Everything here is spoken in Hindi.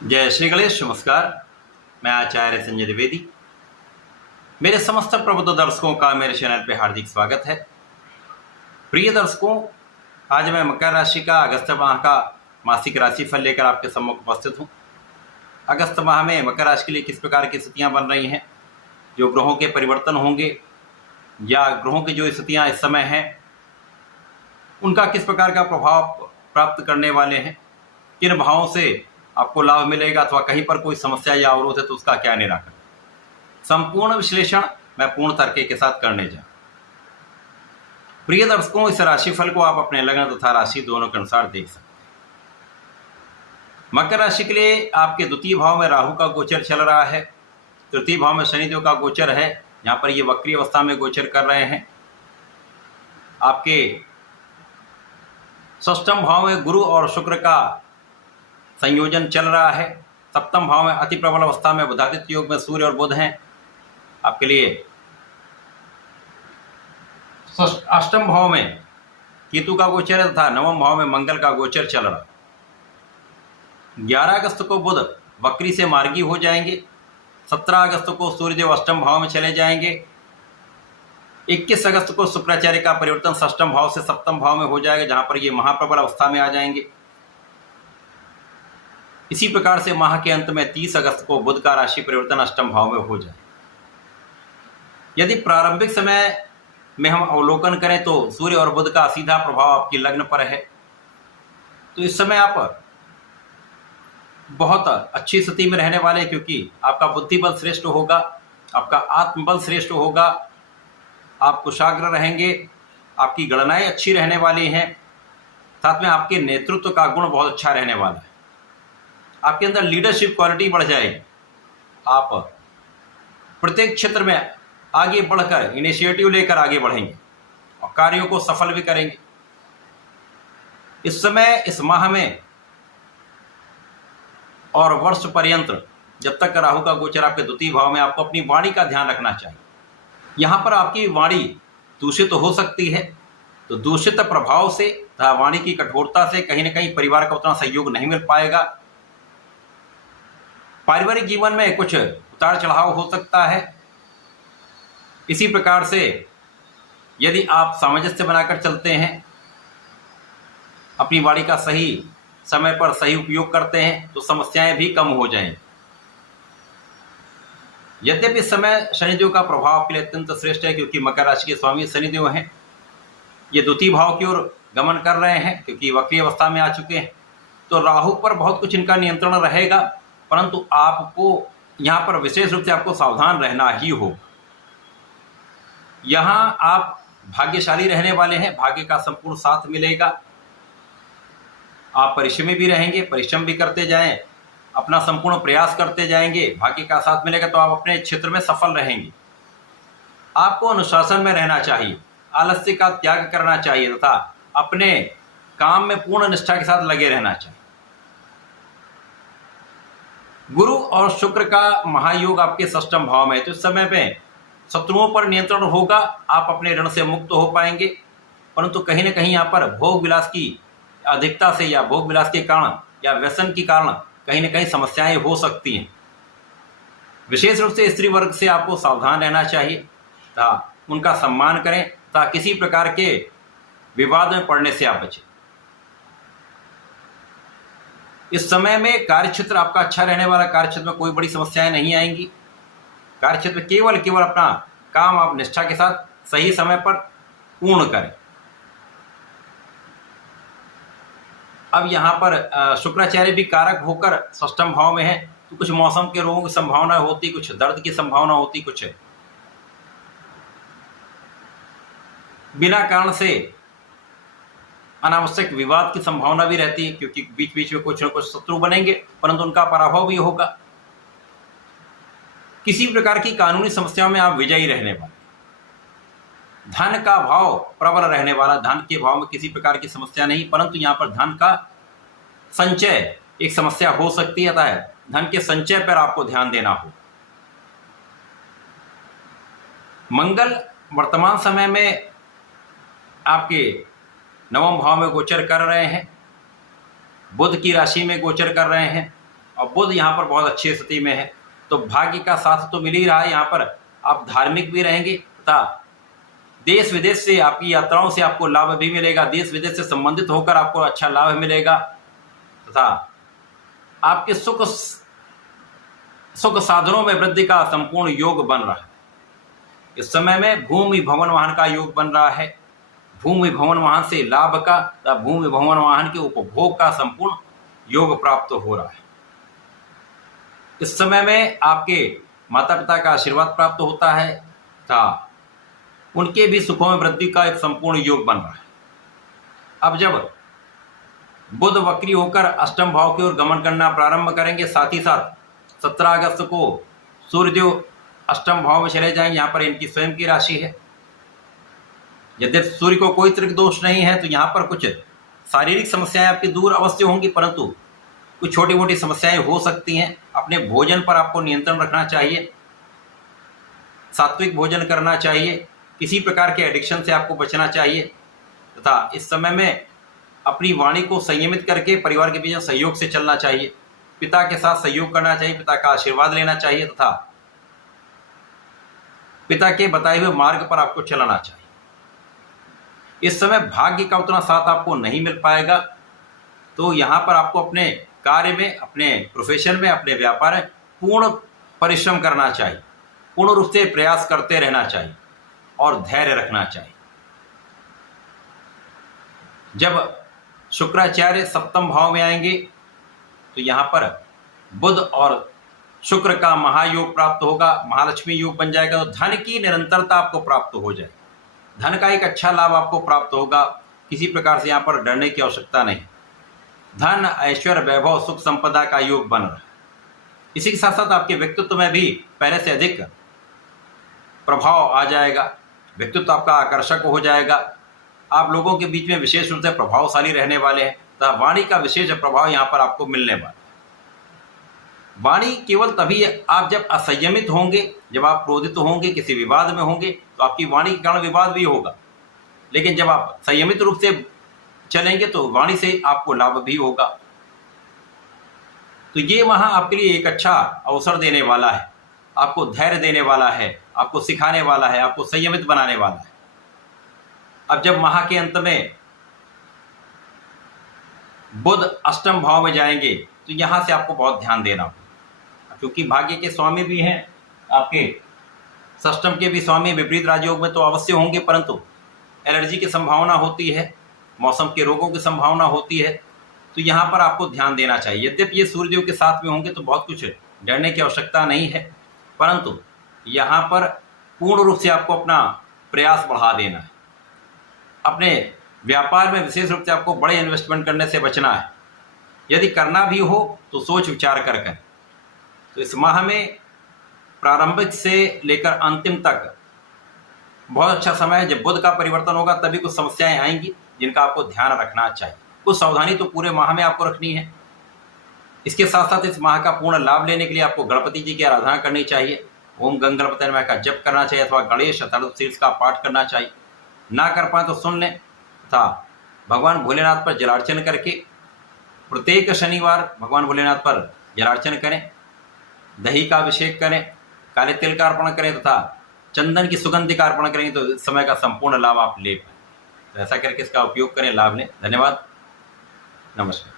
जय श्री गणेश। नमस्कार। मैं आचार्य संजय द्विवेदी। मेरे समस्त प्रबुद्ध दर्शकों का मेरे चैनल पे हार्दिक स्वागत है। प्रिय दर्शकों, आज मैं मकर राशि का अगस्त माह का मासिक राशिफल लेकर आपके सम्मुख उपस्थित हूँ। अगस्त माह में मकर राशि के लिए किस प्रकार की स्थितियाँ बन रही हैं, जो ग्रहों के परिवर्तन होंगे या ग्रहों की जो स्थितियाँ इस समय हैं उनका किस प्रकार का प्रभाव प्राप्त करने वाले हैं, किन भावों से आपको लाभ मिलेगा अथवा कहीं पर कोई समस्या या अवरोध है तो उसका क्या निराकरण, संपूर्ण विश्लेषण मैं पूर्ण तर्क के साथ करने जा। प्रिय दर्शकों, इस राशिफल को आप अपने लग्न तथा राशि दोनों के अनुसार देख सकते हैं। मकर राशि के लिए आपके द्वितीय भाव में राहु का गोचर चल रहा है, तृतीय भाव में शनिदेव का गोचर है, यहाँ पर ये वक्री अवस्था में गोचर कर रहे हैं। आपके षष्ठम भाव में गुरु और शुक्र का संयोजन चल रहा है। सप्तम भाव में अति प्रबल अवस्था में बुधादित्य योग में सूर्य और बुध हैं। आपके लिए अष्टम भाव में केतु का गोचर है तथा नवम भाव में मंगल का गोचर चल रहा। 11 अगस्त को बुध वक्री से मार्गी हो जाएंगे। 17 अगस्त को सूर्यदेव अष्टम भाव में चले जाएंगे। 21 अगस्त को शुक्राचार्य का परिवर्तन षष्ठम भाव से सप्तम भाव में हो जाएगा, जहां पर ये महाप्रबल अवस्था में आ जाएंगे। इसी प्रकार से माह के अंत में 30 अगस्त को बुध का राशि परिवर्तन अष्टम भाव में हो जाए। यदि प्रारंभिक समय में हम अवलोकन करें तो सूर्य और बुध का सीधा प्रभाव आपकी लग्न पर है, तो इस समय आप बहुत अच्छी स्थिति में रहने वाले हैं, क्योंकि आपका बुद्धि बल श्रेष्ठ होगा, आपका आत्मबल श्रेष्ठ होगा, आप कुशाग्र रहेंगे, आपकी गणनाएं अच्छी रहने वाली हैं, साथ में आपके नेतृत्व का गुण बहुत अच्छा रहने वाला है। आपके अंदर लीडरशिप क्वालिटी बढ़ जाएगी। आप प्रत्येक क्षेत्र में आगे बढ़कर इनिशिएटिव लेकर आगे बढ़ेंगे और कार्यों को सफल भी करेंगे। इस समय, इस माह में और वर्ष पर्यंत जब तक राहु का गोचर आपके द्वितीय भाव में, आपको अपनी वाणी का ध्यान रखना चाहिए। यहाँ पर आपकी वाणी दूषित हो सकती है, तो दूषित प्रभाव से तथा वाणी की कठोरता से कहीं न कहीं परिवार का उतना सहयोग नहीं मिल पाएगा। पारिवारिक जीवन में कुछ उतार चढ़ाव हो सकता है। इसी प्रकार से यदि आप सामंजस्य बनाकर चलते हैं, अपनी वाणी का सही समय पर सही उपयोग करते हैं, तो समस्याएं भी कम हो जाएं। यद्यपि इस समय शनिदेव का प्रभाव आपके लिए अत्यंत श्रेष्ठ है, क्योंकि मकर राशि के स्वामी शनिदेव हैं। ये द्वितीय भाव की ओर गमन कर रहे हैं, क्योंकि वक्री अवस्था में आ चुके हैं। तो राहु पर बहुत कुछ इनका नियंत्रण रहेगा, परंतु आपको यहाँ पर विशेष रूप से आपको सावधान रहना ही होगा। यहाँ आप भाग्यशाली रहने वाले हैं, भाग्य का संपूर्ण साथ मिलेगा। आप परिश्रमी भी रहेंगे, परिश्रम भी करते जाएं, अपना संपूर्ण प्रयास करते जाएंगे, भाग्य का साथ मिलेगा तो आप अपने क्षेत्र में सफल रहेंगे। आपको अनुशासन में रहना चाहिए, आलस्य का त्याग करना चाहिए तथा अपने काम में पूर्ण निष्ठा के साथ लगे रहना चाहिए। गुरु और शुक्र का महायोग आपके षष्ठम भाव में, तो इस समय में शत्रुओं पर नियंत्रण होगा, आप अपने ऋण से मुक्त हो पाएंगे। परंतु कहीं न कहीं यहाँ पर भोग विलास की अधिकता से या भोग विलास के कारण या व्यसन के कारण कहीं न कहीं समस्याएं हो सकती हैं। विशेष रूप से स्त्री वर्ग से आपको सावधान रहना चाहिए तथा उनका सम्मान करें तथा किसी प्रकार के विवाद में पड़ने से आप बचें। इस समय में कार्यक्षेत्र आपका अच्छा रहने वाला, कार्यक्षेत्र में कोई बड़ी समस्याएं नहीं आएंगी। कार्यक्षेत्र में केवल अपना काम आप निष्ठा के साथ सही समय पर पूर्ण करें। अब यहाँ पर शुक्राचार्य भी कारक होकर षष्ठम भाव में है, तो कुछ मौसम के रोगों की संभावना होती, कुछ दर्द की संभावना होती, कुछ बिना कारण से अनावश्यक विवाद की संभावना भी रहती है, क्योंकि बीच बीच में कुछ न कुछ शत्रु बनेंगे, परंतु उनका पराभव भी होगा। किसी प्रकार की कानूनी समस्याओं में आप विजयी रहने वाले। धन का भाव प्रबल रहने वाला, धन के भाव में किसी प्रकार की समस्या नहीं, परंतु यहाँ पर धन का संचय एक समस्या हो सकती है, अतः धन के संचय पर आपको ध्यान देना हो। मंगल वर्तमान समय में आपके नवम भाव में गोचर कर रहे हैं, बुध की राशि में गोचर कर रहे हैं। और बुध यहाँ पर बहुत अच्छी स्थिति में है, तो भाग्य का साथ तो मिल ही रहा है। यहाँ पर आप धार्मिक भी रहेंगे तथा देश विदेश से आपकी यात्राओं से आपको लाभ भी मिलेगा। देश विदेश से संबंधित होकर आपको अच्छा लाभ मिलेगा तथा आपके सुख साधनों में वृद्धि का संपूर्ण योग बन रहा है। इस समय में भूमि भवन वाहन का योग बन रहा है। भूमि भवन वाहन से लाभ का तथा भूमि भवन वाहन के उपभोग का संपूर्ण योग प्राप्त हो रहा है। इस समय में आपके माता पिता का आशीर्वाद प्राप्त होता है तथा उनके भी सुखों में वृद्धि का एक संपूर्ण योग बन रहा है। अब जब बुध वक्री होकर अष्टम भाव की ओर गमन करना प्रारंभ करेंगे, साथ ही साथ 17 अगस्त को सूर्यदेव अष्टम भाव में चले जाएंगे। यहाँ पर इनकी स्वयं की राशि है। यद्यपि सूर्य को कोई त्रिक दोष नहीं है, तो यहाँ पर कुछ शारीरिक समस्याएं आपकी दूर अवश्य होंगी, परंतु कुछ छोटी मोटी समस्याएं हो सकती हैं। अपने भोजन पर आपको नियंत्रण रखना चाहिए, सात्विक भोजन करना चाहिए, किसी प्रकार के एडिक्शन से आपको बचना चाहिए तथा इस समय में अपनी वाणी को संयमित करके परिवार के बीच सहयोग से चलना चाहिए। पिता के साथ सहयोग करना चाहिए, पिता का आशीर्वाद लेना चाहिए तथा पिता के बताए हुए मार्ग पर आपको चलना चाहिए। इस समय भाग्य का उतना साथ आपको नहीं मिल पाएगा, तो यहाँ पर आपको अपने कार्य में, अपने प्रोफेशन में, अपने व्यापार में पूर्ण परिश्रम करना चाहिए, पूर्ण रूप से प्रयास करते रहना चाहिए और धैर्य रखना चाहिए। जब शुक्राचार्य सप्तम भाव में आएंगे तो यहाँ पर बुध और शुक्र का महायोग प्राप्त होगा, महालक्ष्मी योग बन जाएगा। तो धन की निरंतरता आपको प्राप्त हो जाए, धन का एक अच्छा लाभ आपको प्राप्त होगा। किसी प्रकार से यहाँ पर डरने की आवश्यकता नहीं। धन, ऐश्वर्य, वैभव, सुख संपदा का योग बन रहा है। इसी के साथ साथ आपके व्यक्तित्व में भी पहले से अधिक प्रभाव आ जाएगा, व्यक्तित्व आपका आकर्षक हो जाएगा। आप लोगों के बीच में विशेष रूप से प्रभावशाली रहने वाले हैं तथा वाणी का विशेष प्रभाव यहाँ पर आपको मिलने वाला है। वाणी केवल तभी आप जब असंयमित होंगे, जब आप क्रोधित होंगे, किसी विवाद में होंगे, तो आपकी वाणी के कारण विवाद भी होगा। लेकिन जब आप संयमित रूप से चलेंगे तो वाणी से आपको लाभ भी होगा। तो ये वहाँ आपके लिए एक अच्छा अवसर देने वाला है, आपको धैर्य देने वाला है, आपको सिखाने वाला है, आपको संयमित बनाने वाला है। अब जब माह के अंत में बुध अष्टम भाव में जाएंगे तो यहाँ से आपको बहुत ध्यान देना होगा, क्योंकि भाग्य के स्वामी भी हैं, आपके षष्टम के भी स्वामी विपरीत राजयोग में तो अवश्य होंगे, परंतु एलर्जी की संभावना होती है, मौसम के रोगों की संभावना होती है, तो यहाँ पर आपको ध्यान देना चाहिए। यद्यपि ये सूर्यदेव के साथ में होंगे तो बहुत कुछ डरने की आवश्यकता नहीं है, परंतु यहाँ पर पूर्ण रूप से आपको अपना प्रयास बढ़ा देना है। अपने व्यापार में विशेष रूप से आपको बड़े इन्वेस्टमेंट करने से बचना है। यदि करना भी हो तो सोच विचार कर करें। तो इस माह में प्रारंभिक से लेकर अंतिम तक बहुत अच्छा समय है। जब बुध का परिवर्तन होगा तभी कुछ समस्याएं आएंगी जिनका आपको ध्यान रखना चाहिए। कुछ सावधानी तो पूरे माह में आपको रखनी है। इसके साथ साथ इस माह का पूर्ण लाभ लेने के लिए आपको गणपति जी की आराधना करनी चाहिए, ओम गंग गणपति नमः का जप करना चाहिए अथवा गणेश शीर्ष का पाठ करना चाहिए। ना कर पाए तो सुन लें तथा भगवान भोलेनाथ पर जलार्चन करके प्रत्येक शनिवार भगवान भोलेनाथ पर जलार्चन करें, दही का अभिषेक करें, काले तिल का अर्पण करें तथा चंदन की सुगंधि का अर्पण करेंगे तो इस समय का संपूर्ण लाभ आप ले पाएं। तो ऐसा करके इसका उपयोग करें, लाभ लें। धन्यवाद, नमस्कार।